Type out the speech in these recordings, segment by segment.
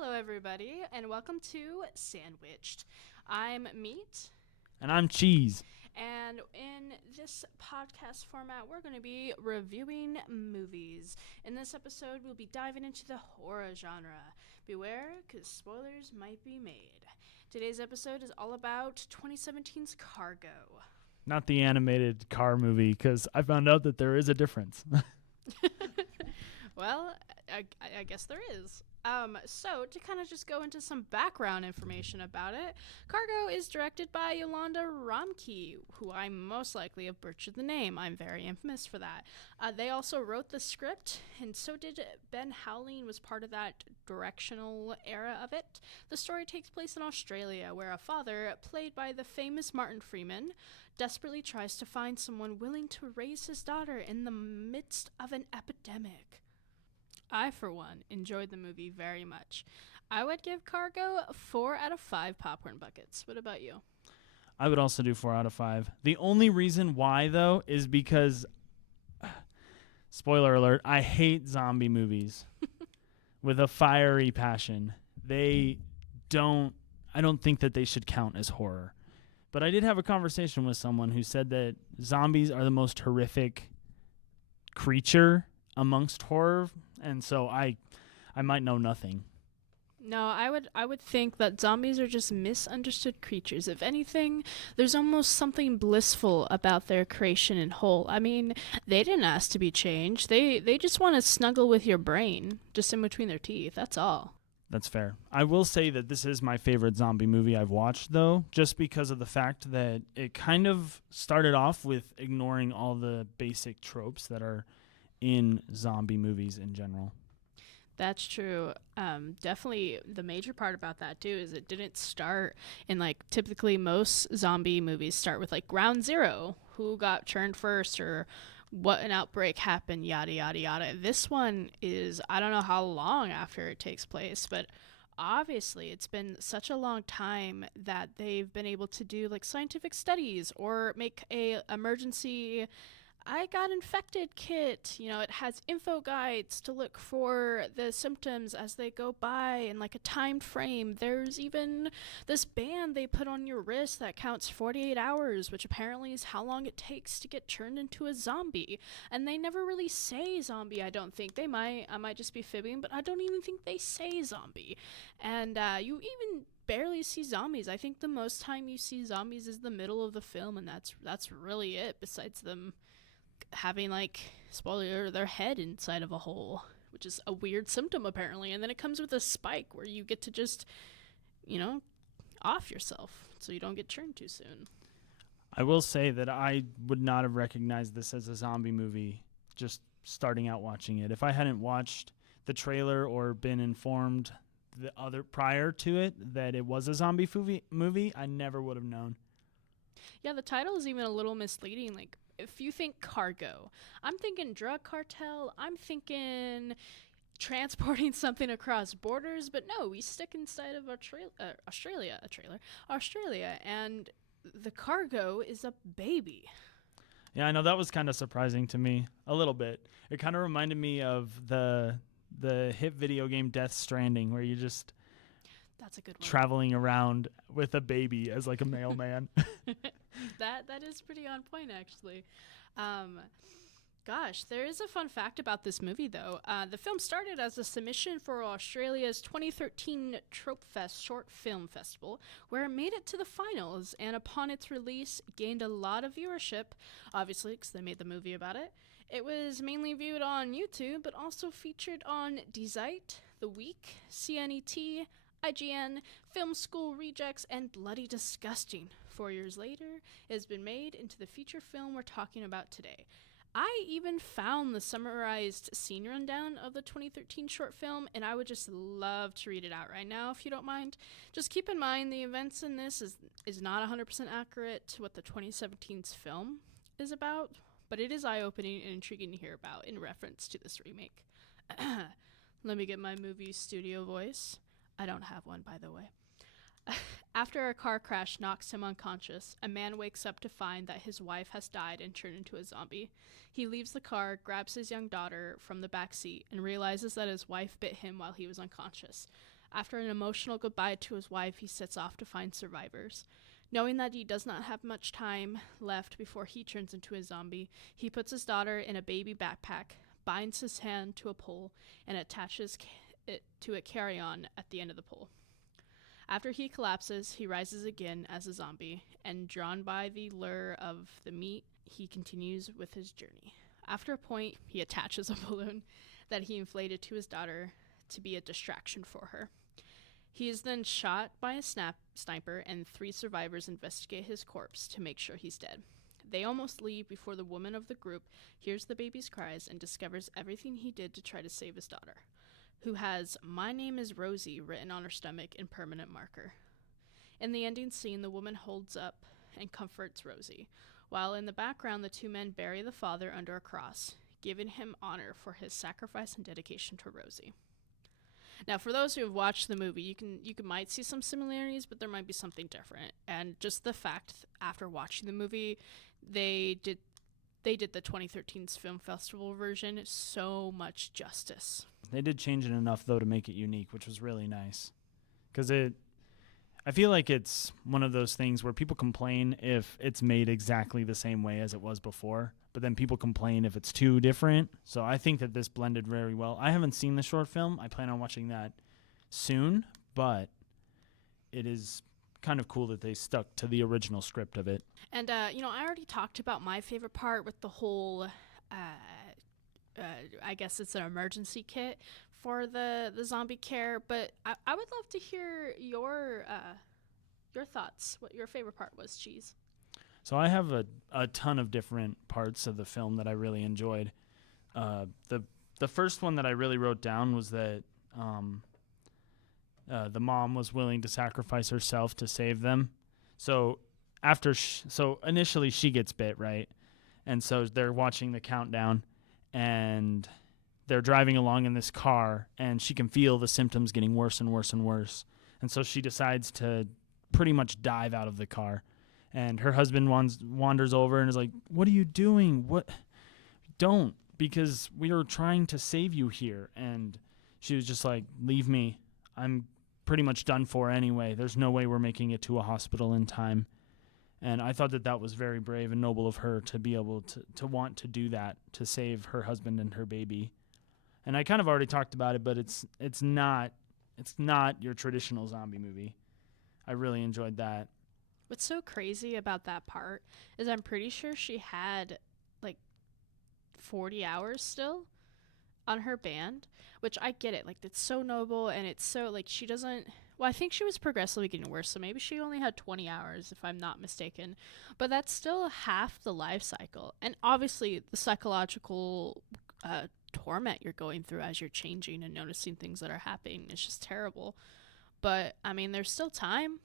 Hello, everybody, and welcome to Sandwiched. I'm Meat, And I'm Cheese. and in this podcast format, we're going to be reviewing movies. In this episode, we'll be diving into the horror genre. Beware, because spoilers might be made. Today's episode is all about 2017's Cargo. Not the animated car movie, because I found out that there is a difference. Well, I guess there is. So to kind of just go into some background information about it, Cargo is directed by Yolanda Ramke, who I most likely have butchered the name. I'm very infamous for that. They also wrote the script, and so did Ben Howling, was part of that directional era of it. The story takes place in Australia, where a father, played by the famous Martin Freeman, desperately tries to find someone willing to raise his daughter in the midst of an epidemic. I, for one, enjoyed the movie very much. I would give Cargo 4 out of 5 popcorn buckets. What about you? I would also do 4 out of 5. The only reason why, though, is because, spoiler alert, I hate zombie movies with a fiery passion. I don't think that they should count as horror. But I did have a conversation with someone who said that zombies are the most horrific creature amongst horror, and so I might know nothing. No, I would think that zombies are just misunderstood creatures. If anything, there's almost something blissful about their creation in whole. I mean, they didn't ask to be changed. They just want to snuggle with your brain, just in between their teeth. That's all. That's fair. I will say that this is my favorite zombie movie I've watched, though, just because of the fact that it kind of started off with ignoring all the basic tropes that are in zombie movies in general. That's true. Definitely the major part about that too is it didn't start in like typically most zombie movies start with like ground zero, who got turned first or what an outbreak happened, yada yada yada. This one is I don't know how long after it takes place, but obviously it's been such a long time that they've been able to do like scientific studies or make a emergency I got infected kit. You know, it has info guides to look for the symptoms as they go by in like a timed frame. There's even this band they put on your wrist that counts 48 hours, which apparently is how long it takes to get turned into a zombie. And they never really say zombie, I don't think. I might just be fibbing, but I don't even think they say zombie. And you even barely see zombies. I think the most time you see zombies is the middle of the film, and that's really it, besides them having like spoiler their head inside of a hole, which is a weird symptom apparently, and then it comes with a spike where you get to just off yourself so you don't get churned too soon. I will say that I would not have recognized this as a zombie movie just starting out watching it. If I hadn't watched the trailer or been informed the other prior to it that it was a zombie movie, I never would have known. Yeah, the title is even a little misleading. Like, if you think cargo, I'm thinking drug cartel, I'm thinking transporting something across borders, but no, we stick inside of Australia, and the cargo is a baby. Yeah, I know that was kind of surprising to me a little bit. It kind of reminded me of the hit video game Death Stranding, where you just That's a good one. traveling around with a baby as like a mailman. That is pretty on point, actually. Gosh, there is a fun fact about this movie, though. The film started as a submission for Australia's 2013 Trope Fest Short Film Festival, where it made it to the finals, and upon its release, gained a lot of viewership, obviously, because they made the movie about it. It was mainly viewed on YouTube, but also featured on Dezite, The Week, CNET, IGN, Film School Rejects, and Bloody Disgusting. 4 years later, it has been made into the feature film we're talking about today. I even found the summarized scene rundown of the 2013 short film, and I would just love to read it out right now if you don't mind. Just keep in mind the events in this is not 100% accurate to what the 2017's film is about, but it is eye-opening and intriguing to hear about in reference to this remake. Let me get my movie studio voice. I don't have one, by the way. After a car crash knocks him unconscious, a man wakes up to find that his wife has died and turned into a zombie. He leaves the car, grabs his young daughter from the back seat, and realizes that his wife bit him while he was unconscious. After an emotional goodbye to his wife, he sets off to find survivors. Knowing that he does not have much time left before he turns into a zombie, he puts his daughter in a baby backpack, binds his hand to a pole, and attaches it to a carry-on at the end of the pole. After he collapses, he rises again as a zombie, and drawn by the lure of the meat, he continues with his journey. After a point, he attaches a balloon that he inflated to his daughter to be a distraction for her. He is then shot by a sniper, and 3 survivors investigate his corpse to make sure he's dead. They almost leave before the woman of the group hears the baby's cries and discovers everything he did to try to save his daughter, who has "My name is Rosie" written on her stomach in permanent marker. In the ending scene, the woman holds up and comforts Rosie, while in the background the 2 men bury the father under a cross, giving him honor for his sacrifice and dedication to Rosie. Now, for those who have watched the movie, you might see some similarities, but there might be something different. And just the fact after watching the movie, they did the 2013 Film Festival version so much justice. They did change it enough though to make it unique, which was really nice. Because I feel like it's one of those things where people complain if it's made exactly the same way as it was before, but then people complain if it's too different. So I think that this blended very well. I haven't seen the short film. I plan on watching that soon, but it is kind of cool that they stuck to the original script of it. And, I already talked about my favorite part with the whole, I guess it's an emergency kit for the zombie care, but I would love to hear your thoughts, what your favorite part was, Cheese. So I have a ton of different parts of the film that I really enjoyed. The first one that I really wrote down was that the mom was willing to sacrifice herself to save them. So initially she gets bit, right? And so they're watching the countdown, and they're driving along in this car, and she can feel the symptoms getting worse and worse and worse. And so she decides to pretty much dive out of the car. And her husband wanders over and is like, "What are you doing? What? Don't, because we are trying to save you here." And she was just like, "Leave me. I'm pretty much done for anyway. There's no way we're making it to a hospital in time." And I thought that was very brave and noble of her to be able to want to do that, to save her husband and her baby. And I kind of already talked about it, but it's not your traditional zombie movie. I really enjoyed that. What's so crazy about that part is I'm pretty sure she had like 40 hours still on her band, which I get it. Like, it's so noble, and it's so, like, she doesn't... Well, I think she was progressively getting worse, so maybe she only had 20 hours, if I'm not mistaken. But that's still half the life cycle. And obviously, the psychological torment you're going through as you're changing and noticing things that are happening is just terrible. But, I mean, there's still time.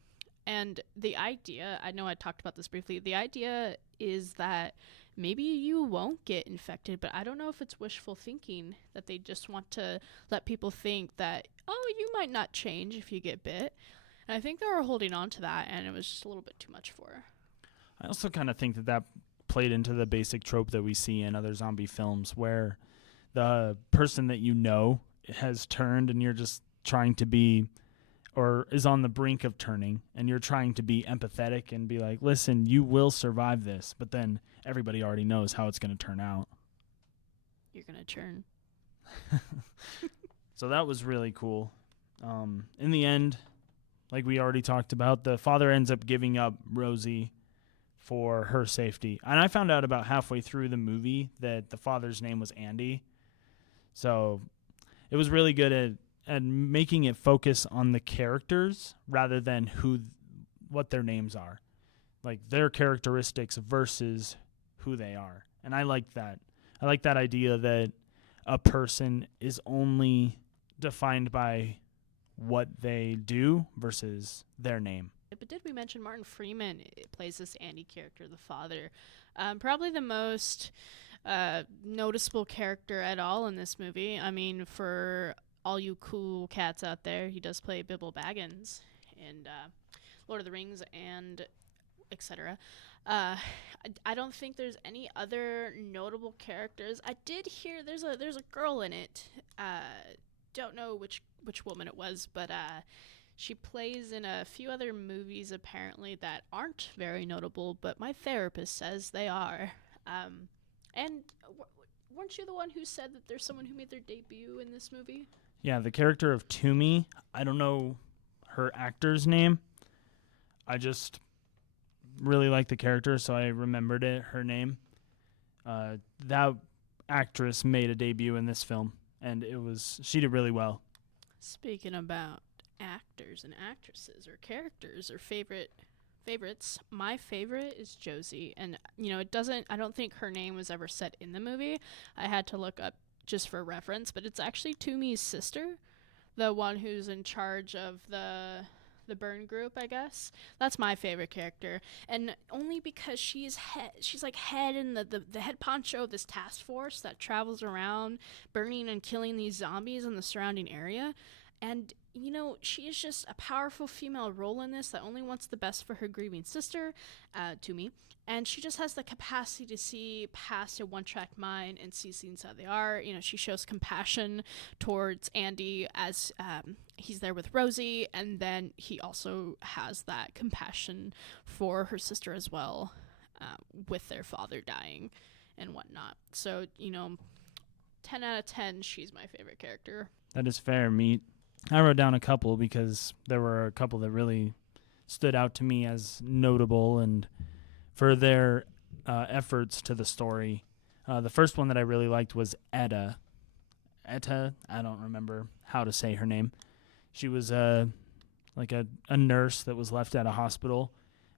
And the idea, I know I talked about this briefly, the idea is that maybe you won't get infected, but I don't know if it's wishful thinking that they just want to let people think that, oh, you might not change if you get bit. And I think they were holding on to that, and it was just a little bit too much for her. I also kind of think that played into the basic trope that we see in other zombie films, where the person that you know has turned and you're just trying to be, or is on the brink of turning, and you're trying to be empathetic and be like, "Listen, you will survive this," but then everybody already knows how it's going to turn out. You're going to churn. So that was really cool. In the end, like we already talked about, the father ends up giving up Rosie for her safety. And I found out about halfway through the movie that the father's name was Andy. So it was really good at making it focus on the characters rather than what their names are, like their characteristics versus who they are. And I like that. I like that idea that a person is only defined by what they do versus their name. But did we mention Martin Freeman plays this Andy character, the father? Probably the most noticeable character at all in this movie. I mean, for all you cool cats out there, he does play Bilbo Baggins in Lord of the Rings and etc. I don't think there's any other notable characters. I did hear there's a girl in it. don't know which woman it was, but she plays in a few other movies apparently that aren't very notable, but my therapist says they are. And weren't you the one who said that there's someone who made their debut in this movie? Yeah, the character of Toomey, I don't know her actor's name. I just really like the character, so I remembered her name. That actress made a debut in this film, and she did really well. Speaking about actors and actresses or characters or favorites, my favorite is Josie, and I don't think her name was ever said in the movie. I had to look up just for reference, but it's actually Toomey's sister, the one who's in charge of the burn group, I guess. That's my favorite character, and only because she's like head in the head poncho of this task force that travels around burning and killing these zombies in the surrounding area. And she is just a powerful female role in this that only wants the best for her grieving sister, Toomey. And she just has the capacity to see past a one-track mind and see things how they are. She shows compassion towards Andy as he's there with Rosie, and then he also has that compassion for her sister as well, with their father dying and whatnot. So, 10 out of 10, she's my favorite character. That is fair, Meat. I wrote down a couple because there were a couple that really stood out to me as notable and for their efforts to the story. The first one that I really liked was Etta. Etta, I don't remember how to say her name. She was like a nurse that was left at a hospital,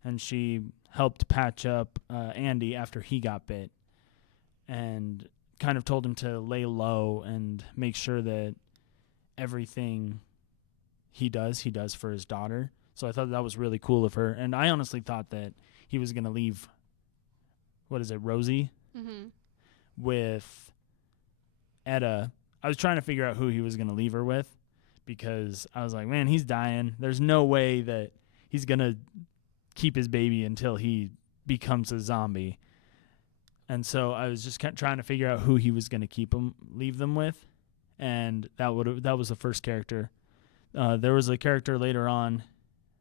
and she helped patch up Andy after he got bit and kind of told him to lay low and make sure that everything he does for his daughter. So I thought that was really cool of her. And I honestly thought that he was going to leave, Rosie? Mm-hmm. With Etta. I was trying to figure out who he was going to leave her with because I was like, man, he's dying. There's no way that he's going to keep his baby until he becomes a zombie. And so I was just trying to figure out who he was going to leave them with. And that was the first character. There was a character later on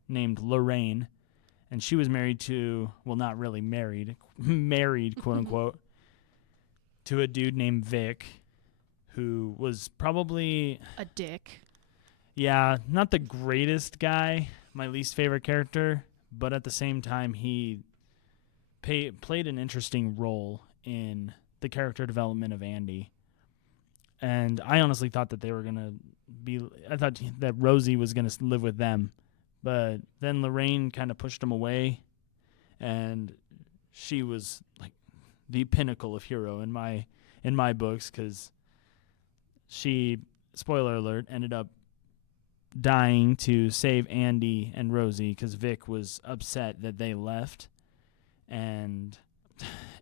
named Lorraine, and she was married to, well, not really married, quote unquote, to a dude named Vic, who was probably a dick. Yeah, not the greatest guy, my least favorite character, but at the same time, he played an interesting role in the character development of Andy. And I honestly thought that I thought that Rosie was going to live with them. But then Lorraine kind of pushed him away, and she was like the pinnacle of hero in my books because she, spoiler alert, ended up dying to save Andy and Rosie because Vic was upset that they left. And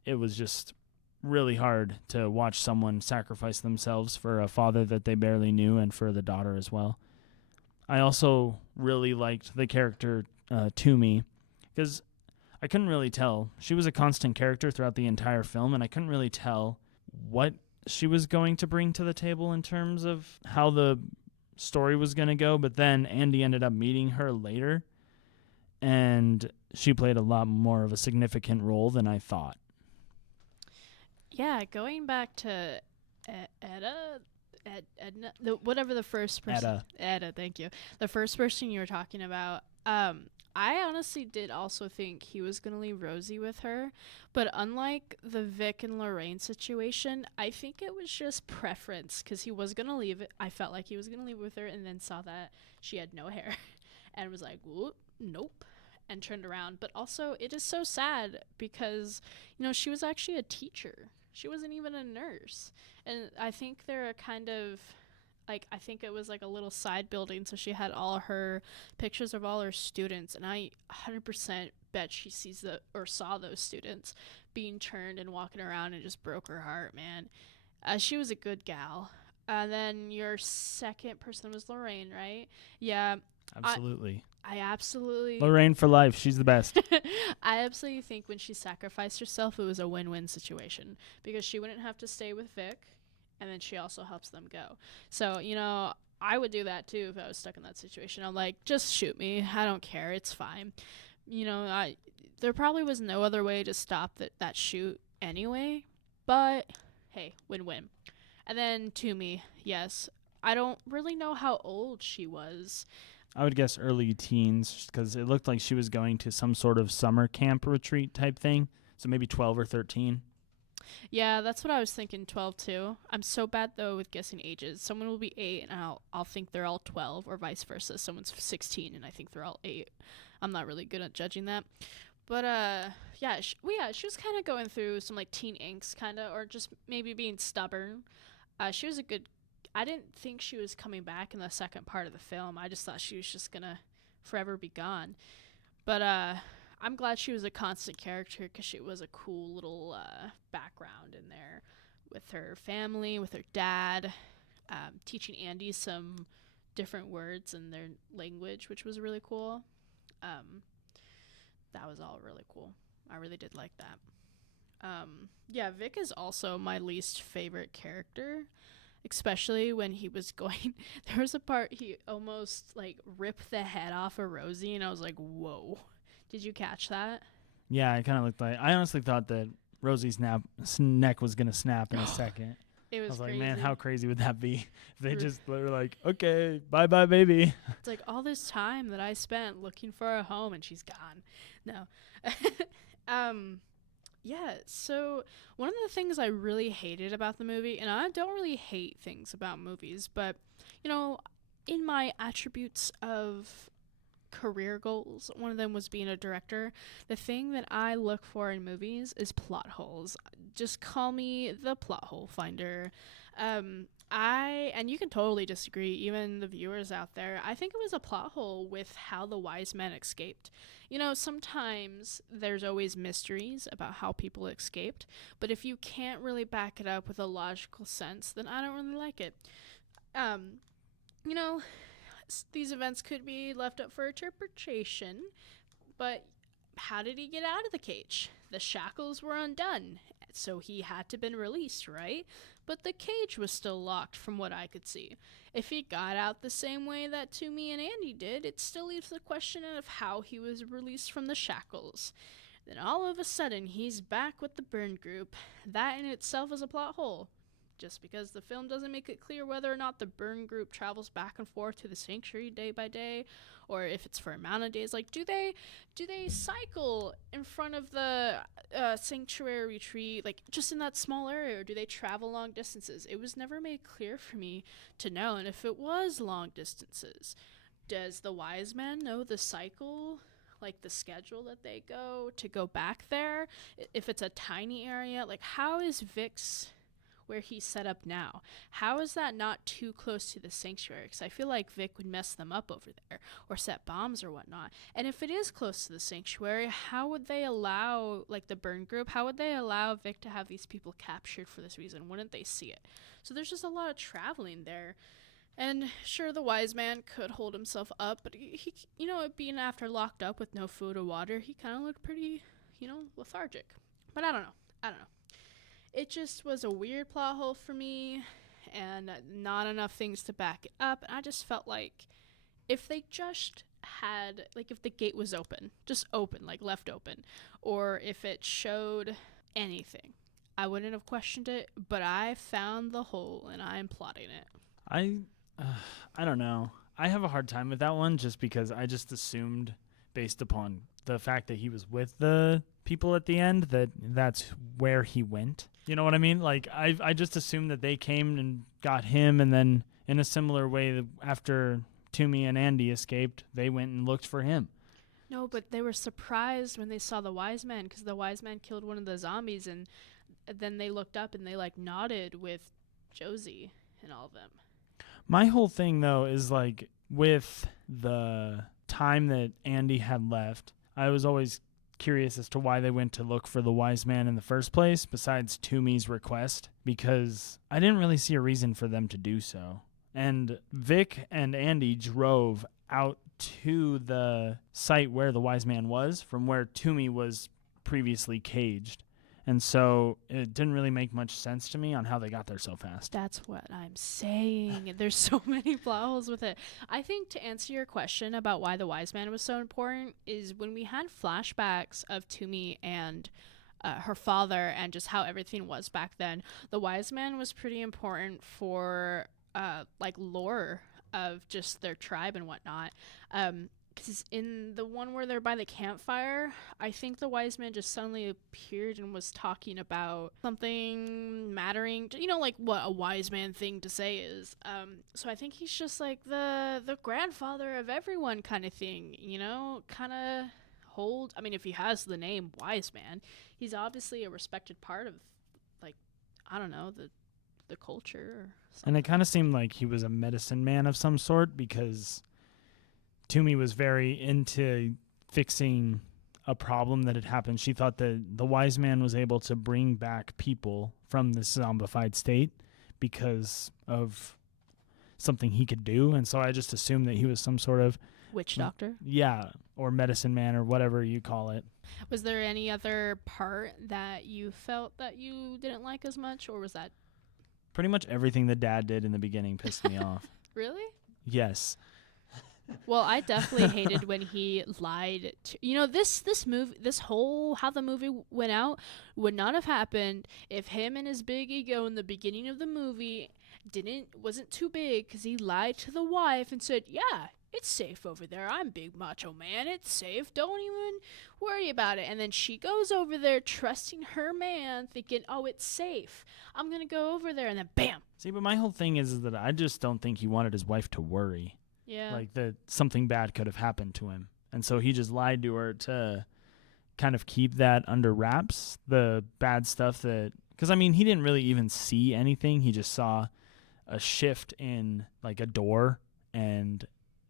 it was just really hard to watch someone sacrifice themselves for a father that they barely knew and for the daughter as well. I also really liked the character Toomey because I couldn't really tell. She was a constant character throughout the entire film, and I couldn't really tell what she was going to bring to the table in terms of how the story was going to go. But then Andy ended up meeting her later, and she played a lot more of a significant role than I thought. Yeah, going back to Edna, whatever the first person. Etta, thank you. The first person you were talking about. I honestly did also think he was going to leave Rosie with her. But unlike the Vic and Lorraine situation, I think it was just preference because he was going to leave it. I felt like he was going to leave with her and then saw that she had no hair and was like, nope, and turned around. But also, it is so sad because, she was actually a teacher. She wasn't even a nurse. And I think they're kind of, I think it was like a little side building, so she had all her pictures of all her students, and I 100% bet she saw those students being turned and walking around, and just broke her heart, man. She was a good gal. And then your second person was Lorraine, right? Yeah. Absolutely. I absolutely... Lorraine for life. She's the best. I absolutely think when she sacrificed herself, it was a win-win situation because she wouldn't have to stay with Vic, and then she also helps them go. So, I would do that too if I was stuck in that situation. I'm like, just shoot me. I don't care. It's fine. There probably was no other way to stop that shoot anyway. But hey, win-win. And then Toomey, yes. I don't really know how old she was. I would guess early teens because it looked like she was going to some sort of summer camp retreat type thing. So maybe 12 or 13. Yeah, that's what I was thinking, 12 too. I'm so bad though with guessing ages. Someone will be 8 and I'll think they're all 12 or vice versa. Someone's 16 and I think they're all 8. I'm not really good at judging that. But she was kind of going through some like teen angst kind of, or just maybe being stubborn. She was I didn't think she was coming back in the second part of the film. I just thought she was just gonna forever be gone. But I'm glad she was a constant character because she was a cool little background in there with her family, with her dad, teaching Andy some different words in their language, which was really cool. That was all really cool. I really did like that. Vic is also my least favorite character, especially when he was going. There was a part he almost like ripped the head off of Rosie, and I was like, whoa. Did you catch that? Yeah, I kind of looked like. I honestly thought that Rosie's neck was gonna snap in a second. It was I was crazy. like, man, how crazy would that be? If they just were like, okay, bye bye, baby. It's like all this time that I spent looking for a home and she's gone. No. So one of the things I really hated about the movie, and I don't really hate things about movies, but, in my attributes of career goals, one of them was being a director. The thing that I look for in movies is plot holes. Just call me the plot hole finder. And you can totally disagree, even the viewers out there. I think it was a plot hole with how the wise men escaped. Sometimes there's always mysteries about how people escaped, but if you can't really back it up with a logical sense, then I don't really like it. These events could be left up for interpretation, but how did he get out of the cage? The shackles were undone, so he had to been released, right? But the cage was still locked from what I could see. If he got out the same way that Toomey and Andy did, it still leaves the question of how he was released from the shackles. Then all of a sudden, he's back with the Byrne Group. That in itself is a plot hole. Just because the film doesn't make it clear whether or not the Byrne Group travels back and forth to the sanctuary day by day, or if it's for a amount of days. Like, do they cycle in front of the sanctuary retreat, like just in that small area, or do they travel long distances? It was never made clear for me to know. And if it was long distances, does the wise man know the cycle? Like the schedule that they go to go back there? If it's a tiny area, like how is Vic's where he's set up now? How is that not too close to the sanctuary? Because I feel like Vic would mess them up over there or set bombs or whatnot. And if it is close to the sanctuary, how would they allow, like the Byrne Group, how would they allow Vic to have these people captured for this reason? Wouldn't they see it? So there's just a lot of traveling there. And sure, the wise man could hold himself up, but he being after locked up with no food or water, he kind of looked pretty, lethargic. But I don't know. It just was a weird plot hole for me, and not enough things to back it up. And I just felt like if they just had, like, if the gate was open, just open, like left open, or if it showed anything, I wouldn't have questioned it. But I found the hole, and I'm plotting it. I don't know. I have a hard time with that one just because I just assumed, based upon the fact that he was with the people at the end, that that's where he went. You know what I mean? Like, I just assumed that they came and got him, and then in a similar way, after Toomey and Andy escaped, they went and looked for him. No, but they were surprised when they saw the wise man, because the wise man killed one of the zombies, and then they looked up and they, like, nodded with Josie and all of them. My whole thing, though, is, like, with the time that Andy had left, I was always curious as to why they went to look for the wise man in the first place, besides Toomey's request, because I didn't really see a reason for them to do so. And Vic and Andy drove out to the site where the wise man was, from where Toomey was previously caged. And so it didn't really make much sense to me on how they got there so fast. That's what I'm saying. There's so many plot holes with it. I think to answer your question about why the wise man was so important is when we had flashbacks of Toomey and her father and just how everything was back then, the wise man was pretty important for like lore of just their tribe and whatnot. Because in the one where they're by the campfire, I think the wise man just suddenly appeared and was talking about something mattering. You know, like what a wise man thing to say is. So I think he's just like the grandfather of everyone kind of thing, you know, kind of hold. I mean, if he has the name wise man, he's obviously a respected part of, like, I don't know, the culture or something. And it kind of seemed like he was a medicine man of some sort because Toomey was very into fixing a problem that had happened. She thought that the wise man was able to bring back people from this zombified state because of something he could do. And so I just assumed that he was some sort of Witch doctor? Yeah, or medicine man or whatever you call it. Was there any other part that you felt that you didn't like as much, or was that Pretty much everything the dad did in the beginning pissed me off. really? Yes. Well, I definitely hated when he lied to, you know, this movie, this whole how the movie went out would not have happened if him and his big ego in the beginning of the movie wasn't too big, because he lied to the wife and said, "Yeah, it's safe over there. I'm big macho man. It's safe. Don't even worry about it." And then she goes over there trusting her man, thinking, "Oh, it's safe. I'm going to go over there." And then bam. See, but my whole thing is that I just don't think he wanted his wife to worry. Yeah. Like that something bad could have happened to him. And so he just lied to her to kind of keep that under wraps, the bad stuff that, because I mean, he didn't really even see anything. He just saw a shift in like a door, and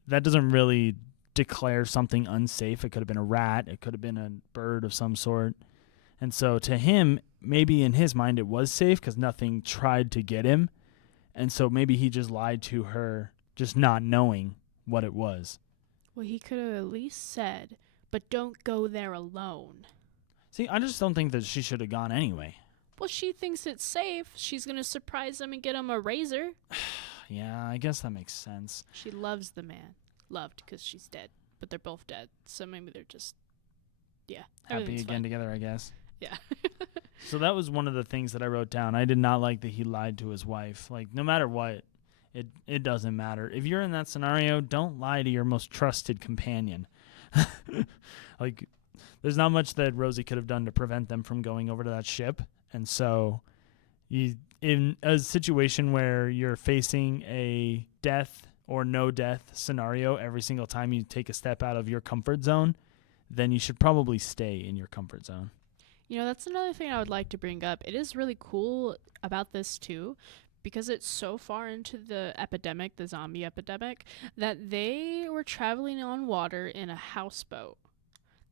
that doesn't really declare something unsafe. It could have been a rat. It could have been a bird of some sort. And so to him, maybe in his mind it was safe because nothing tried to get him. And so maybe he just lied to her, just not knowing what it was. Well, he could have at least said, "But don't go there alone." See, I just don't think that she should have gone anyway. Well, she thinks it's safe. She's going to surprise him and get him a razor. Yeah, I guess that makes sense. She loves the man. Loved because she's dead. But they're both dead. So maybe they're just, yeah. Happy everything's again fine. together, I guess. Yeah. So that was one of the things that I wrote down. I did not like that he lied to his wife. Like, no matter what, it doesn't matter. If you're in that scenario, don't lie to your most trusted companion. Like, there's not much that Rosie could have done to prevent them from going over to that ship. And so in a situation where you're facing a death or no death scenario every single time you take a step out of your comfort zone, then you should probably stay in your comfort zone. You know, that's another thing I would like to bring up. It is really cool about this, too, because it's so far into the epidemic, the zombie epidemic, that they were traveling on water in a houseboat.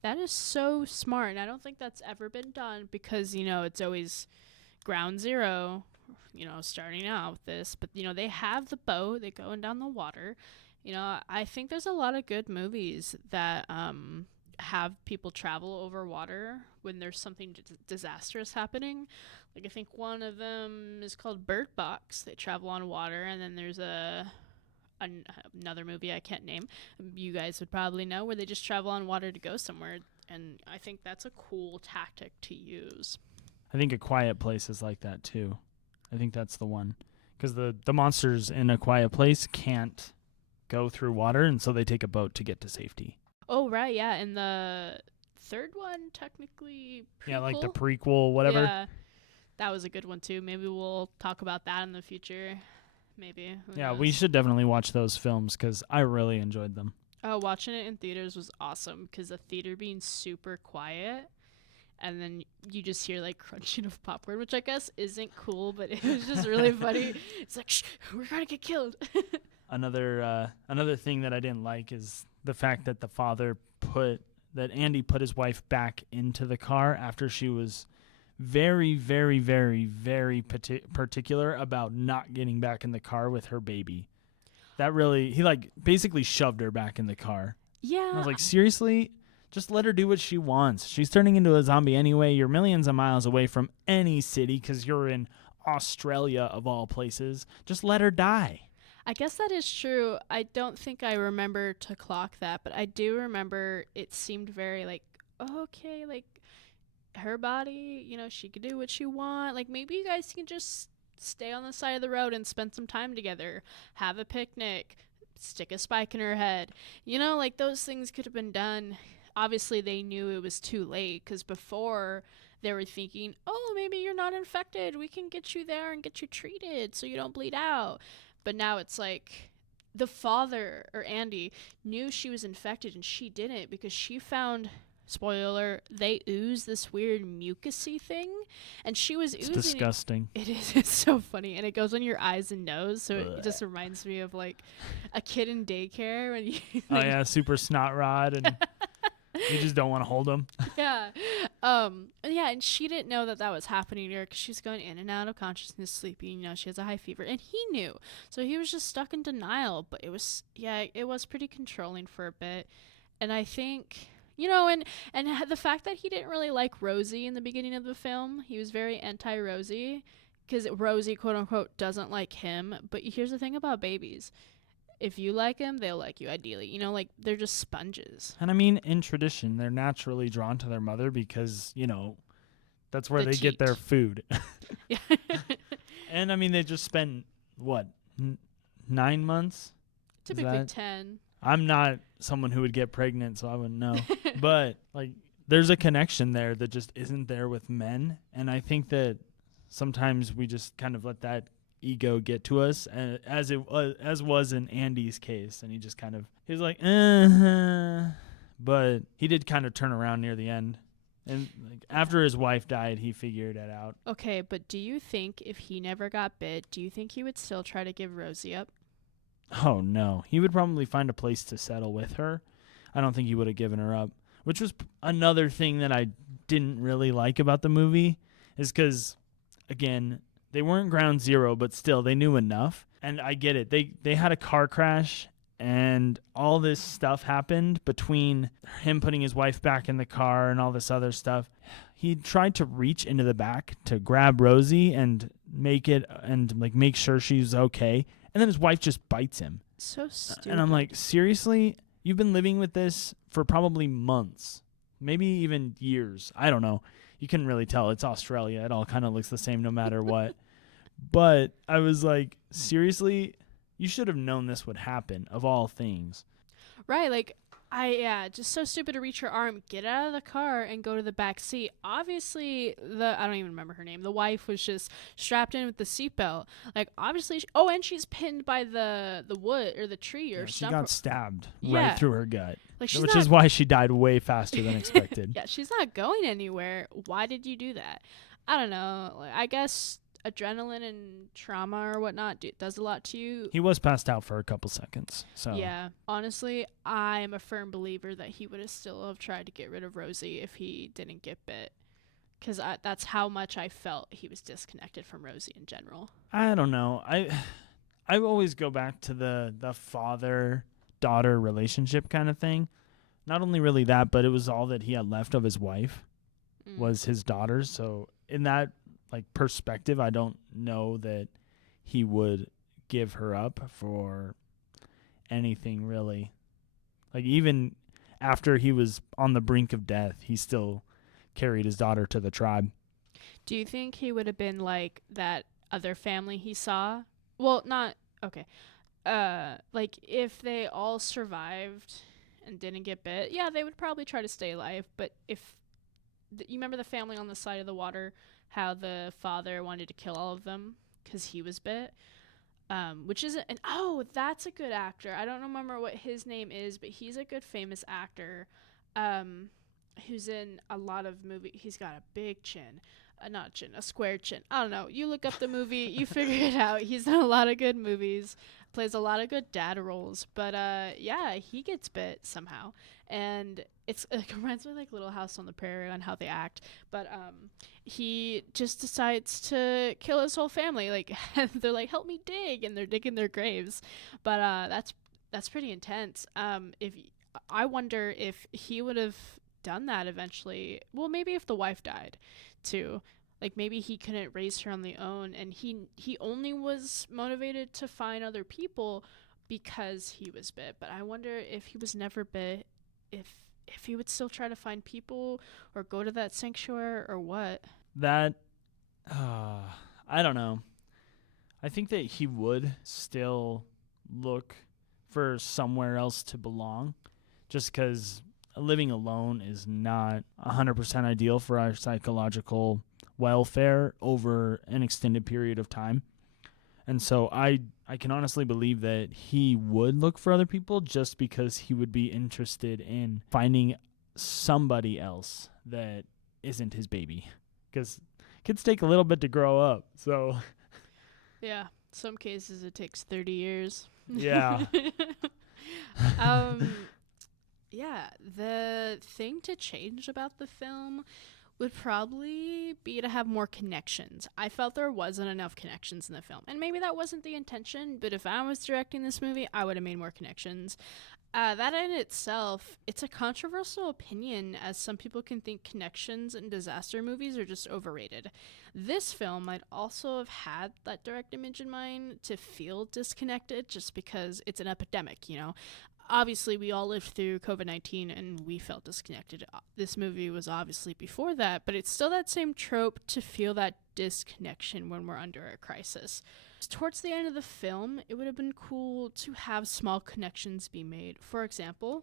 That is so smart, and I don't think that's ever been done because, you know, it's always ground zero, you know, starting out with this. But, you know, they have the boat, they're going down the water. You know, I think there's a lot of good movies that have people travel over water when there's something disastrous happening. Like, I think one of them is called Bird Box. They travel on water, and then there's another movie I can't name, you guys would probably know, where they just travel on water to go somewhere, and I think that's a cool tactic to use. I think A Quiet Place is like that too. I think that's the one. Because the monsters in A Quiet Place can't go through water, and so they take a boat to get to safety. Oh, right, yeah, and the third one, technically prequel? Yeah, like the prequel, whatever. Yeah, that was a good one too. Maybe we'll talk about that in the future. Maybe. Who Yeah, knows? we should definitely watch those films because I really enjoyed them. Oh, watching it in theaters was awesome because the theater being super quiet, and then you just hear like crunching of popcorn, which I guess isn't cool, but it was just really funny. It's like, shh, we're gonna get killed. Another thing that I didn't like is the fact that Andy put his wife back into the car after she was very, very, very, very particular about not getting back in the car with her baby. That really, he like basically shoved her back in the car. Yeah. And I was like, seriously? Just let her do what she wants. She's turning into a zombie anyway. You're millions of miles away from any city because you're in Australia of all places. Just let her die. I guess that is true. I don't think I remember to clock that, but I do remember it seemed very like, oh, okay, like her body, she could do what she want. Like maybe you guys can just stay on the side of the road and spend some time together, have a picnic, stick a spike in her head. Like those things could have been done. Obviously, they knew it was too late because before they were thinking, oh, maybe you're not infected. We can get you there and get you treated so you don't bleed out. But now it's like the father, or Andy, knew she was infected and she didn't because she found, spoiler, they ooze this weird mucusy thing. And she was oozing. It's disgusting. It is. It's so funny. And it goes on your eyes and nose. So it just reminds me of like a kid in daycare when you. Oh, yeah. Super snot rod. And you just don't want to hold them. Yeah. And she didn't know that was happening to her because she's going in and out of consciousness, sleeping. She has a high fever. And he knew. So he was just stuck in denial. But it was pretty controlling for a bit. And I think, and the fact that he didn't really like Rosie in the beginning of the film, he was very anti-Rosie because Rosie, quote unquote, doesn't like him. But here's the thing about babies. If you like them, they'll like you ideally. Like they're just sponges. And I mean, in tradition, they're naturally drawn to their mother because, that's where they get their food. Yeah. And I mean, they just spend, 9 months? Typically 10. I'm not someone who would get pregnant, so I wouldn't know. But, there's a connection there that just isn't there with men. And I think that sometimes we just kind of let that ego get to us, as was in Andy's case, and he just kind of, he was like, but he did kind of turn around near the end, and after his wife died, he figured it out. Okay, but do you think if he never got bit, do you think he would still try to give Rosie up? Oh no, he would probably find a place to settle with her. I don't think he would have given her up, which was another thing that I didn't really like about the movie, is because, again, they weren't ground zero, but still, they knew enough. And I get it. They had a car crash, and all this stuff happened between him putting his wife back in the car and all this other stuff. He tried to reach into the back to grab Rosie and make sure she's okay. And then his wife just bites him. So stupid. And I'm like, seriously? You've been living with this for probably months, maybe even years. I don't know. You couldn't really tell. It's Australia. It all kind of looks the same no matter what. But I was like, seriously? You should have known this would happen, of all things. Right, just so stupid to reach her arm, get out of the car, and go to the back seat. Obviously, I don't even remember her name. The wife was just strapped in with the seatbelt. Obviously, and she's pinned by the wood or the tree or something. She something. got stabbed right through her gut, which is why she died way faster than expected. Yeah, she's not going anywhere. Why did you do that? I don't know. I guess adrenaline and trauma or whatnot does a lot to you. He was passed out for a couple seconds. So yeah, honestly, I am a firm believer that he would have still have tried to get rid of Rosie if he didn't get bit, because that's how much I felt he was disconnected from Rosie in general. I don't know. I always go back to the father-daughter relationship kind of thing. Not only really that, but it was all that he had left of his wife was his daughters. So in that perspective, I don't know that he would give her up for anything really. Even after he was on the brink of death, he still carried his daughter to the tribe. Do you think he would have been like that other family he saw? Well, not okay. If they all survived and didn't get bit, yeah, they would probably try to stay alive. But if you remember the family on the side of the water, how the father wanted to kill all of them because he was bit, which is that's a good actor. I don't remember what his name is, but he's a good famous actor who's in a lot of movies. He's got a big chin. Not chin, a square chin. I don't know. You look up the movie, you figure it out. He's in a lot of good movies, plays a lot of good dad roles. But he gets bit somehow, and it reminds me of Little House on the Prairie on how they act. But he just decides to kill his whole family. They're like, help me dig, and they're digging their graves. But that's pretty intense. If I wonder if he would have done that eventually. Well, maybe if the wife died too. Like maybe he couldn't raise her on the own, and he only was motivated to find other people because he was bit. But I wonder if he was never bit, if he would still try to find people or go to that sanctuary or what. That, I don't know. I think that he would still look for somewhere else to belong, just because living alone is not 100% ideal for our psychological welfare over an extended period of time. And so I can honestly believe that he would look for other people just because he would be interested in finding somebody else that isn't his baby. Because kids take a little bit to grow up. So, Yeah, some cases it takes 30 years. yeah. Yeah, the thing to change about the film would probably be to have more connections. I felt there wasn't enough connections in the film. And maybe that wasn't the intention, but if I was directing this movie, I would have made more connections. That in itself, it's a controversial opinion, as some people can think connections in disaster movies are just overrated. This film might also have had that direct image in mind to feel disconnected just because it's an epidemic, you know? Obviously, we all lived through COVID-19 and we felt disconnected. This movie was obviously before that, but it's still that same trope to feel that disconnection when we're under a crisis. Towards the end of the film, it would have been cool to have small connections be made. For example,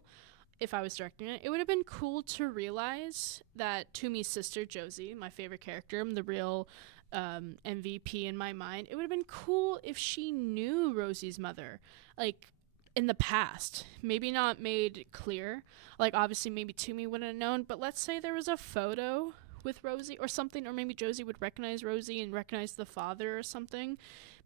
if I was directing it, it would have been cool to realize that Toomey's sister, Josie, my favorite character, the real MVP in my mind, it would have been cool if she knew Rosie's mother. Like, in the past, maybe not made clear. Like, obviously, maybe Toomey wouldn't have known, but let's say there was a photo with Rosie or something, or maybe Josie would recognize Rosie and recognize the father or something.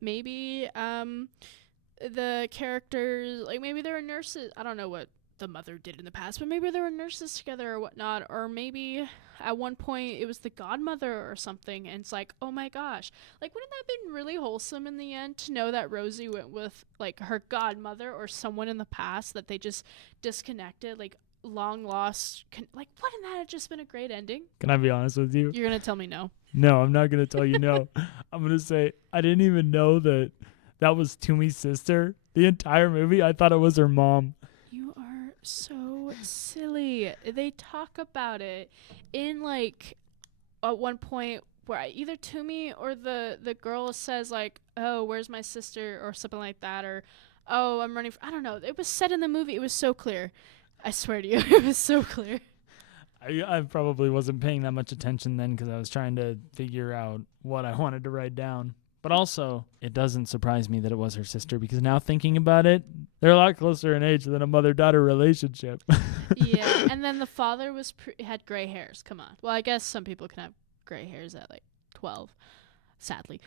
Maybe the characters, like maybe there were nurses. I don't know what the mother did in the past, but maybe there were nurses together or whatnot, or maybe at one point it was the godmother or something, and it's like, oh my gosh, like wouldn't that have been really wholesome in the end to know that Rosie went with like her godmother or someone in the past that they just disconnected, like long lost, like wouldn't that have just been a great ending? Can I be honest with you? You're gonna tell me no. No, I'm not going to tell you no. I'm going to say I didn't even know that was Toomey's sister. The entire movie, I thought it was her mom. You are so silly. They talk about it in like at one point where either Toomey or the girl says like, "Oh, where's my sister?" or something like that, or "Oh, I'm running." I don't know. It was said in the movie. It was so clear. I swear to you, it was so clear. I probably wasn't paying that much attention then because I was trying to figure out what I wanted to write down. But also, it doesn't surprise me that it was her sister because now thinking about it, they're a lot closer in age than a mother-daughter relationship. Yeah, and then the father had gray hairs. Come on. Well, I guess some people can have gray hairs at like 12, sadly.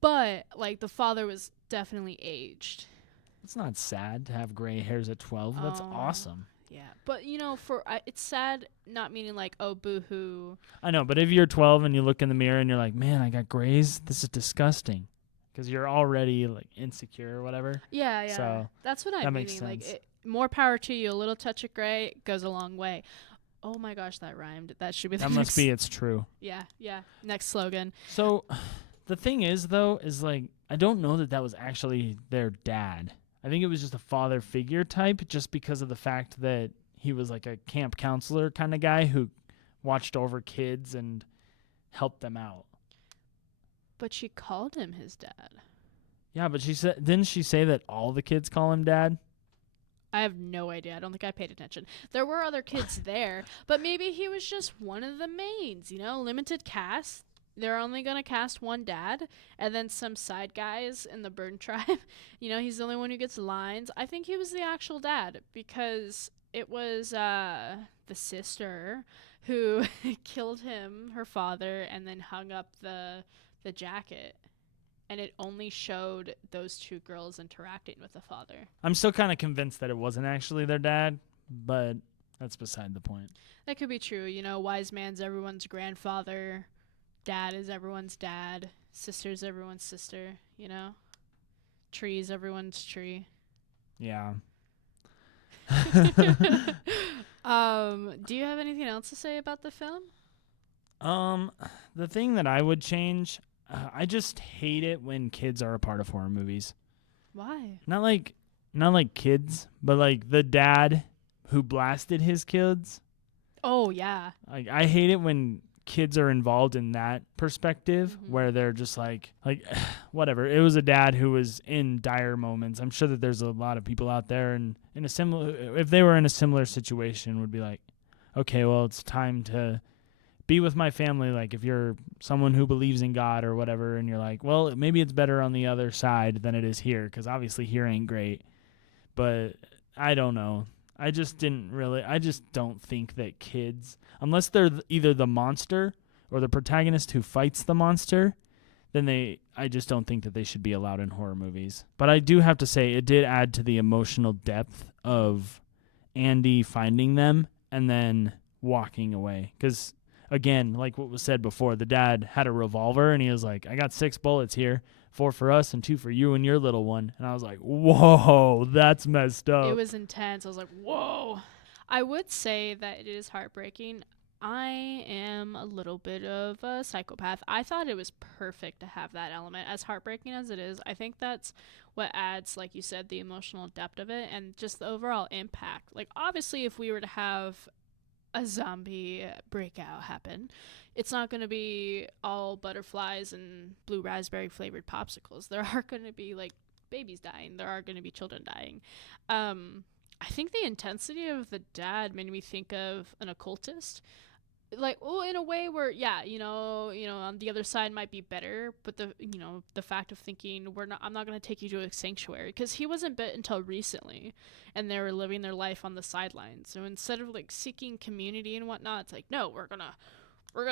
But like the father was definitely aged. It's not sad to have gray hairs at 12. That's awesome. Yeah, but you know, it's sad, not meaning like, oh, boo-hoo. I know, but if you're 12 and you look in the mirror and you're like, man, I got grays, this is disgusting. Because you're already like insecure or whatever. Yeah, yeah. So that's what I'm that meaning. makes sense. Like, more power to you. A little touch of gray goes a long way. Oh my gosh, that rhymed. That should be the That must be it's true. Yeah, yeah. Next slogan. So the thing is, though, is like, I don't know that was actually their dad. I think it was just a father figure type just because of the fact that he was like a camp counselor kind of guy who watched over kids and helped them out. But she called him his dad. Yeah, but didn't she say that all the kids call him dad? I have no idea. I don't think I paid attention. There were other kids there, but maybe he was just one of the mains, you know, limited cast. They're only going to cast one dad and then some side guys in the Burn tribe. You know, he's the only one who gets lines. I think he was the actual dad because it was the sister who killed him, her father, and then hung up the jacket. And it only showed those two girls interacting with the father. I'm still kind of convinced that it wasn't actually their dad, but that's beside the point. That could be true. You know, wise man's everyone's grandfather. Dad is everyone's dad. Sister's everyone's sister, you know? Tree's everyone's tree. Yeah. Do you have anything else to say about the film? The thing that I would change, I just hate it when kids are a part of horror movies. Why? Not like kids, but like the dad who blasted his kids. Oh, yeah. Like I hate it when kids are involved in that perspective Mhm. where they're just like whatever. It was a dad who was in dire moments. I'm sure that there's a lot of people out there and in a similar, if they were in a similar situation, would be like, okay, well, it's time to be with my family. Like if you're someone who believes in God or whatever, and you're like, well, maybe it's better on the other side than it is here, because obviously here ain't great. But I don't know. I just don't think that kids, unless they're either the monster or the protagonist who fights the monster, then I just don't think that they should be allowed in horror movies. But I do have to say it did add to the emotional depth of Andy finding them and then walking away. Because, again, like what was said before, the dad had a revolver and he was like, I got 6 bullets here. 4 for us and 2 for you and your little one. And I was like, whoa, that's messed up. It was intense. I was like, whoa. I would say that it is heartbreaking. I am a little bit of a psychopath. I thought it was perfect to have that element. As heartbreaking as it is, I think that's what adds, like you said, the emotional depth of it and just the overall impact. Like, obviously, if we were to have a zombie breakout happen, it's not going to be all butterflies and blue raspberry flavored popsicles. There are going to be like babies dying. There are going to be children dying. I think the intensity of the dad made me think of an occultist. Like, oh, in a way where, yeah, on the other side might be better, but the fact of thinking I'm not going to take you to a sanctuary, because he wasn't bit until recently, and they were living their life on the sidelines. So instead of like seeking community and whatnot, it's like, no, we're gonna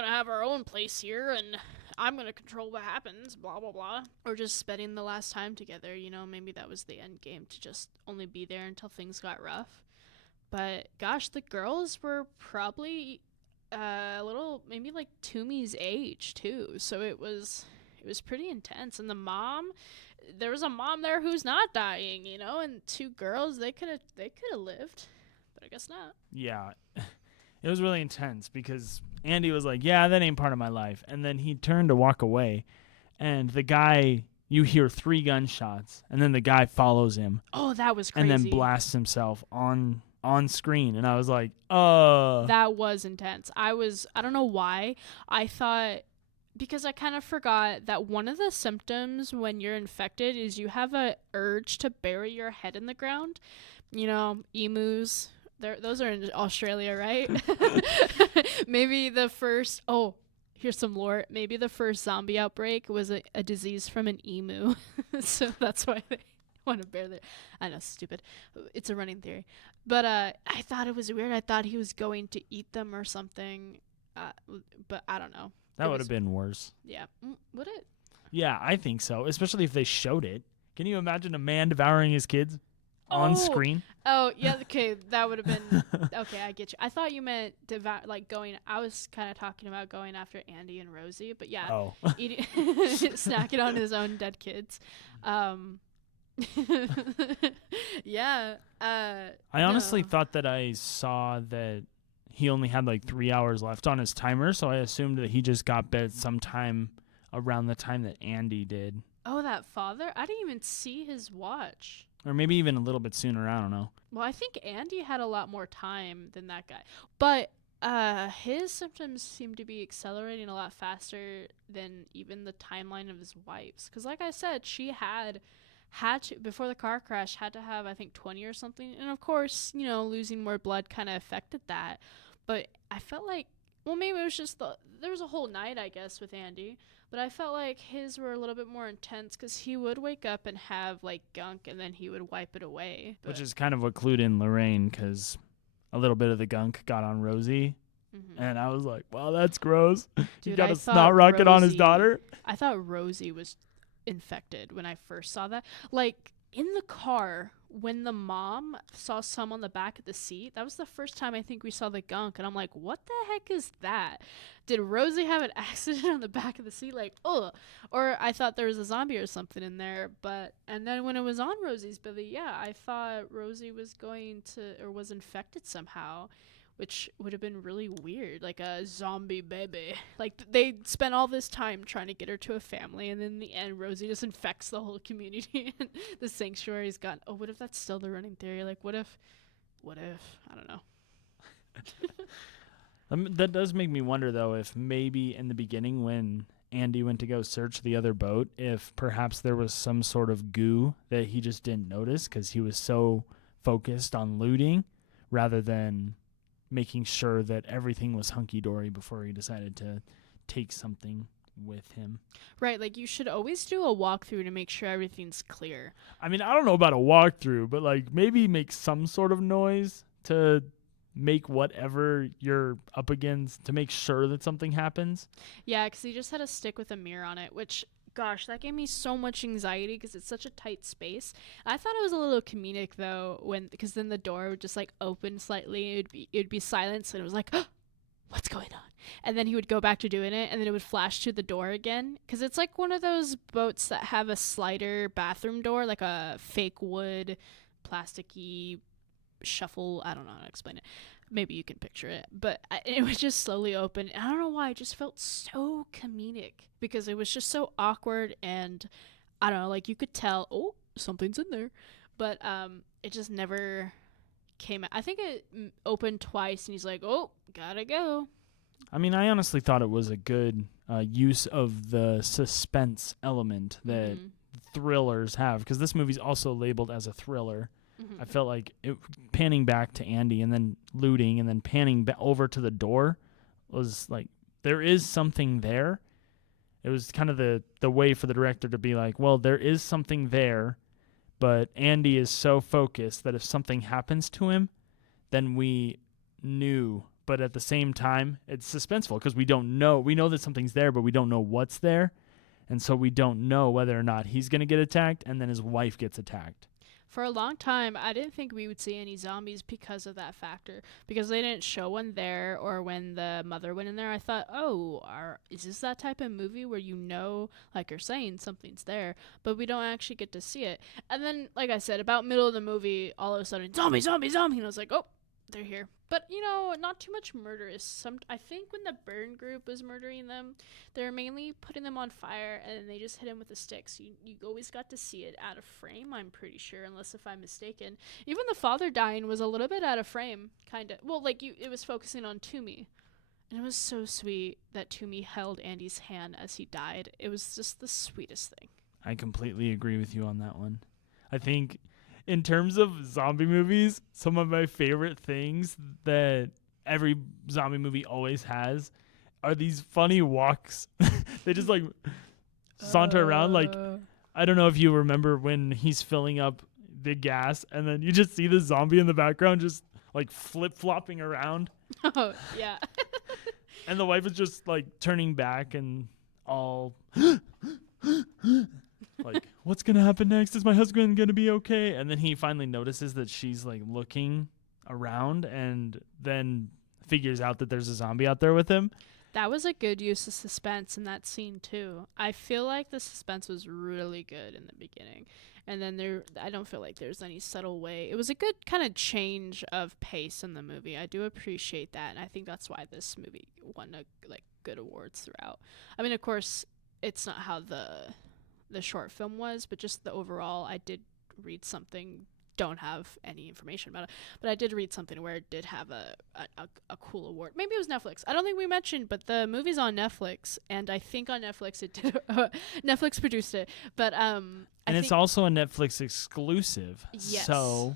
have our own place here, and I'm gonna control what happens, blah blah blah. Or just spending the last time together. Maybe that was the end game, to just only be there until things got rough. But gosh, the girls were probably a little, maybe like Toomey's age too, so it was pretty intense. And the mom, there was a mom there who's not dying, and 2 girls, they could have lived, but I guess not. Yeah. It was really intense because Andy was like, yeah, that ain't part of my life. And then he turned to walk away, and the guy, you hear 3 gunshots, and then the guy follows him. Oh, that was crazy. And then blasts himself on screen. And I was like, That was intense. I don't know why. I thought, because I kind of forgot that one of the symptoms when you're infected is you have a urge to bury your head in the ground. Emus. Those are in Australia, right? Maybe the first... Oh, here's some lore. Maybe the first zombie outbreak was a disease from an emu. So that's why they want to bear their... I know, stupid. It's a running theory. But I thought it was weird. I thought he was going to eat them or something. But I don't know. That would have been worse. Yeah. Would it? Yeah, I think so. Especially if they showed it. Can you imagine a man devouring his kids on screen? Oh, yeah, okay, that would have been... Okay, I get you. I thought you meant going... I was kind of talking about going after Andy and Rosie, but yeah. Oh. Eating, snacking on his own dead kids. Yeah. I honestly thought that I saw that he only had like 3 hours left on his timer, so I assumed that he just got bit sometime around the time that Andy did. Oh, that father? I didn't even see his watch. Or maybe even a little bit sooner, I don't know. Well, I think Andy had a lot more time than that guy. But his symptoms seem to be accelerating a lot faster than even the timeline of his wife's. Because like I said, she had to, before the car crash, had to have, I think, 20 or something. And of course, losing more blood kind of affected that. But I felt like, well, maybe it was just there was a whole night, I guess, with Andy. But I felt like his were a little bit more intense because he would wake up and have, like, gunk, and then he would wipe it away. Which is kind of what clued in Lorraine, because a little bit of the gunk got on Rosie. Mm-hmm. And I was like, wow, that's gross. Dude, you got a snot rocket on his daughter? I thought Rosie was infected when I first saw that. Like, in the car when the mom saw some on the back of the seat, that was the first time I think we saw the gunk, and I'm like, what the heck is that? Did Rosie have an accident on the back of the seat? Like, oh, or I thought there was a zombie or something in there. But and then when it was on Rosie's belly, yeah, I thought Rosie was going to or was infected somehow, which would have been really weird, like a zombie baby. Like they spent all this time trying to get her to a family, and then in the end, Rosie just infects the whole community, and the sanctuary's gone. Oh, what if that's still the running theory? Like, what if? I don't know. That does make me wonder, though, if maybe in the beginning when Andy went to go search the other boat, if perhaps there was some sort of goo that he just didn't notice because he was so focused on looting rather than making sure that everything was hunky-dory before he decided to take something with him. Right, like you should always do a walkthrough to make sure everything's clear. I mean, I don't know about a walkthrough, but like maybe make some sort of noise to make whatever you're up against to make sure that something happens. Yeah, because he just had a stick with a mirror on it, which, gosh, that gave me so much anxiety because it's such a tight space. I thought it was a little comedic though, because then the door would just like open slightly, it'd be silence, and it was like, oh, what's going on? And then he would go back to doing it, and then it would flash to the door again, because it's like one of those boats that have a slider bathroom door, like a fake wood, plasticky shuffle. I don't know how to explain it. Maybe you can picture it, but it would just slowly open. I don't know why, it just felt so comedic because it was just so awkward, and I don't know, like you could tell, oh, something's in there, but it just never came out. I think it opened twice, and he's like, oh, gotta go. I mean, I honestly thought it was a good use of the suspense element that thrillers have, because this movie's also labeled as a thriller. I felt like panning back to Andy and then looting and then panning over to the door was like, there is something there. It was kind of the way for the director to be like, well, there is something there, but Andy is so focused that if something happens to him, then we knew. But at the same time, it's suspenseful because we don't know. We know that something's there, but we don't know what's there. And so we don't know whether or not he's going to get attacked and then his wife gets attacked. For a long time, I didn't think we would see any zombies because of that factor. Because they didn't show one there, or when the mother went in there, I thought, oh, is this that type of movie where you know, like you're saying, something's there, but we don't actually get to see it. And then, like I said, about middle of the movie, all of a sudden, zombie, zombie, zombie, and I was like, oh, they're here. But, you know, not too much murderous. I think when the burn group was murdering them, they're mainly putting them on fire, and they just hit them with a stick. So you always got to see it out of frame, I'm pretty sure, unless if I'm mistaken. Even the father dying was a little bit out of frame, kind of. Well, like, it was focusing on Toomey. And it was so sweet that Toomey held Andy's hand as he died. It was just the sweetest thing. I completely agree with you on that one. I think in terms of zombie movies, some of my favorite things that every zombie movie always has are these funny walks. They just like saunter around. Like, I don't know if you remember when he's filling up the gas and then you just see the zombie in the background just like flip-flopping around. Oh, yeah. And the wife is just like turning back and all like, what's going to happen next? Is my husband going to be okay? And then he finally notices that she's like looking around and then figures out that there's a zombie out there with him. That was a good use of suspense in that scene too. I feel like the suspense was really good in the beginning. And then I don't feel like there's any subtle way. It was a good kind of change of pace in the movie. I do appreciate that. And I think that's why this movie won good awards throughout. I mean, of course, it's not how the short film was, but just the overall, I did read something, don't have any information about it, but I did read something where it did have a cool award. Maybe it was Netflix. I don't think we mentioned, but the movie's on Netflix, and I think on Netflix it did Netflix produced it, but and it's also a Netflix exclusive. Yes. So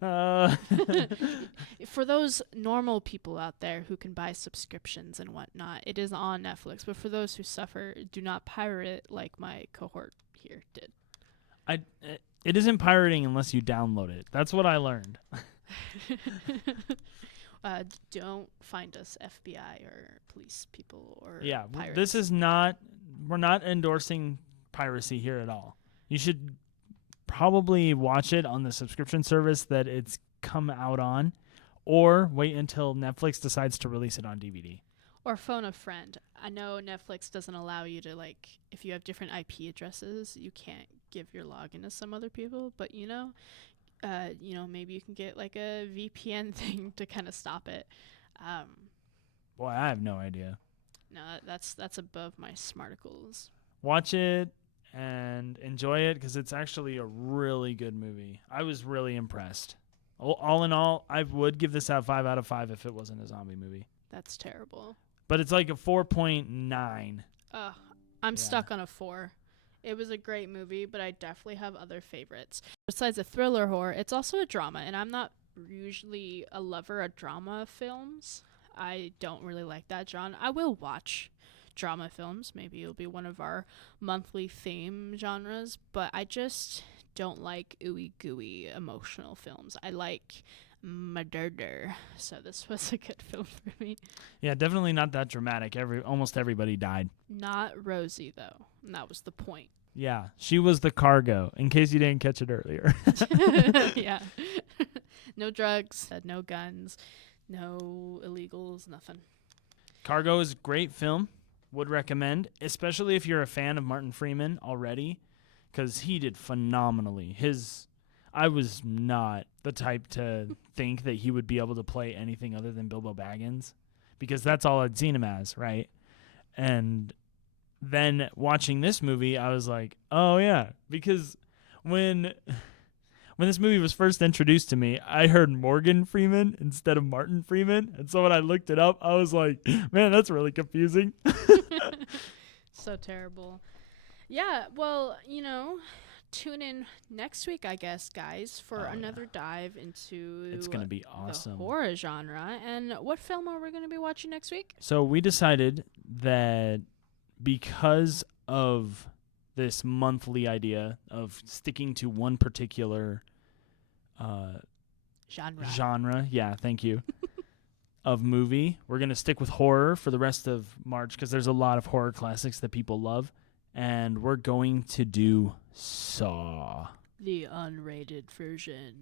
for those normal people out there who can buy subscriptions and whatnot, it is on Netflix. But for those who suffer, do not pirate it like my cohort here did. It isn't pirating unless you download it. That's what I learned. Don't find us FBI or police people or pirates. We're not endorsing piracy here at all. You should probably watch it on the subscription service that it's come out on, or wait until Netflix decides to release it on DVD. Or phone a friend. I know Netflix doesn't allow you to, like, if you have different IP addresses, you can't give your login to some other people. But, maybe you can get, like, a VPN thing to kind of stop it. Boy, I have no idea. No, that's above my smarticles. Watch it and enjoy it because it's actually a really good movie. I was really impressed. All in all, I would give this a 5 out of 5 if it wasn't a zombie movie. That's terrible. But it's like a 4.9. I'm stuck on a 4. It was a great movie, but I definitely have other favorites. Besides a thriller horror, it's also a drama, and I'm not usually a lover of drama films. I don't really like that genre. I will watch drama films. Maybe it'll be one of our monthly theme genres, but I just don't like ooey gooey emotional films. I like murder. So this was a good film for me. Yeah, definitely not that dramatic. Almost everybody died. Not Rosie, though. And that was the point. Yeah, she was the cargo, in case you didn't catch it earlier. Yeah. No drugs, no guns, no illegals, nothing. Cargo is a great film. Would recommend, especially if you're a fan of Martin Freeman already, because he did phenomenally. I was not the type to think that he would be able to play anything other than Bilbo Baggins, because that's all I'd seen him as, right? And then watching this movie, I was like, oh yeah, because when this movie was first introduced to me, I heard Morgan Freeman instead of Martin Freeman, and so when I looked it up, I was like, man, that's really confusing. So terrible. Yeah, well, tune in next week, I guess, guys, for another dive into it's going to be awesome. The horror genre. And what film are we going to be watching next week? So we decided that because of this monthly idea of sticking to one particular genre, yeah, thank you, of movie, we're going to stick with horror for the rest of March because there's a lot of horror classics that people love. And we're going to do Saw. The unrated version.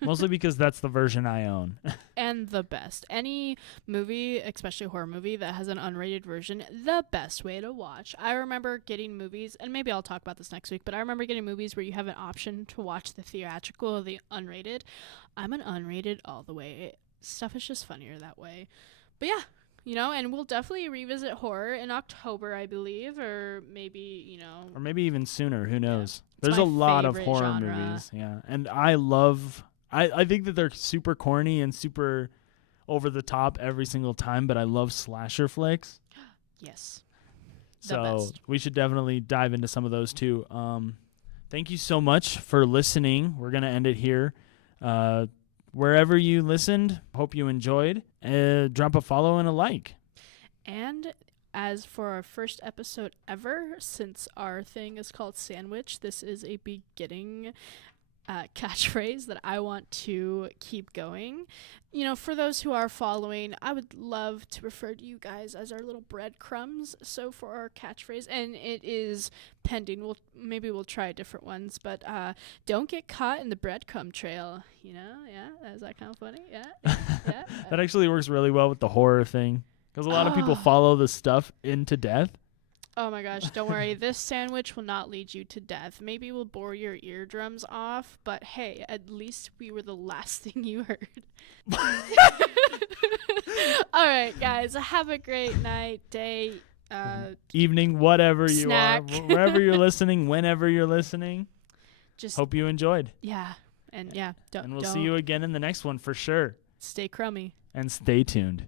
Mostly because that's the version I own. And the best. Any movie, especially a horror movie, that has an unrated version, the best way to watch. I remember getting movies, and maybe I'll talk about this next week, but I remember getting movies where you have an option to watch the theatrical or the unrated. I'm an unrated all the way. Stuff is just funnier that way. But yeah. And we'll definitely revisit horror in October, I believe, or maybe, Or maybe even sooner. Who knows? Yeah. There's a lot of horror genre. movies. Yeah. And I think that they're super corny and super over the top every single time, but I love slasher flicks. Yes. So we should definitely dive into some of those too. Thank you so much for listening. We're going to end it here. Wherever you listened, hope you enjoyed. Drop a follow and a like. And as for our first episode ever, since our thing is called Sandwich, this is a beginning catchphrase that I want to keep going. For those who are following, I would love to refer to you guys as our little breadcrumbs. So for our catchphrase, and it is pending. Maybe we'll try different ones, but don't get caught in the breadcrumb trail. Yeah, is that kind of funny? Yeah. That actually works really well with the horror thing because a lot of people follow the stuff into death. Oh my gosh, don't worry. This sandwich will not lead you to death. Maybe we'll bore your eardrums off, but hey, at least we were the last thing you heard. All right, guys, have a great night, day, evening, whatever snack. You are, wherever you're listening, whenever you're listening. Just hope you enjoyed. Yeah, and yeah, and we'll see you again in the next one for sure. Stay crummy. And stay tuned.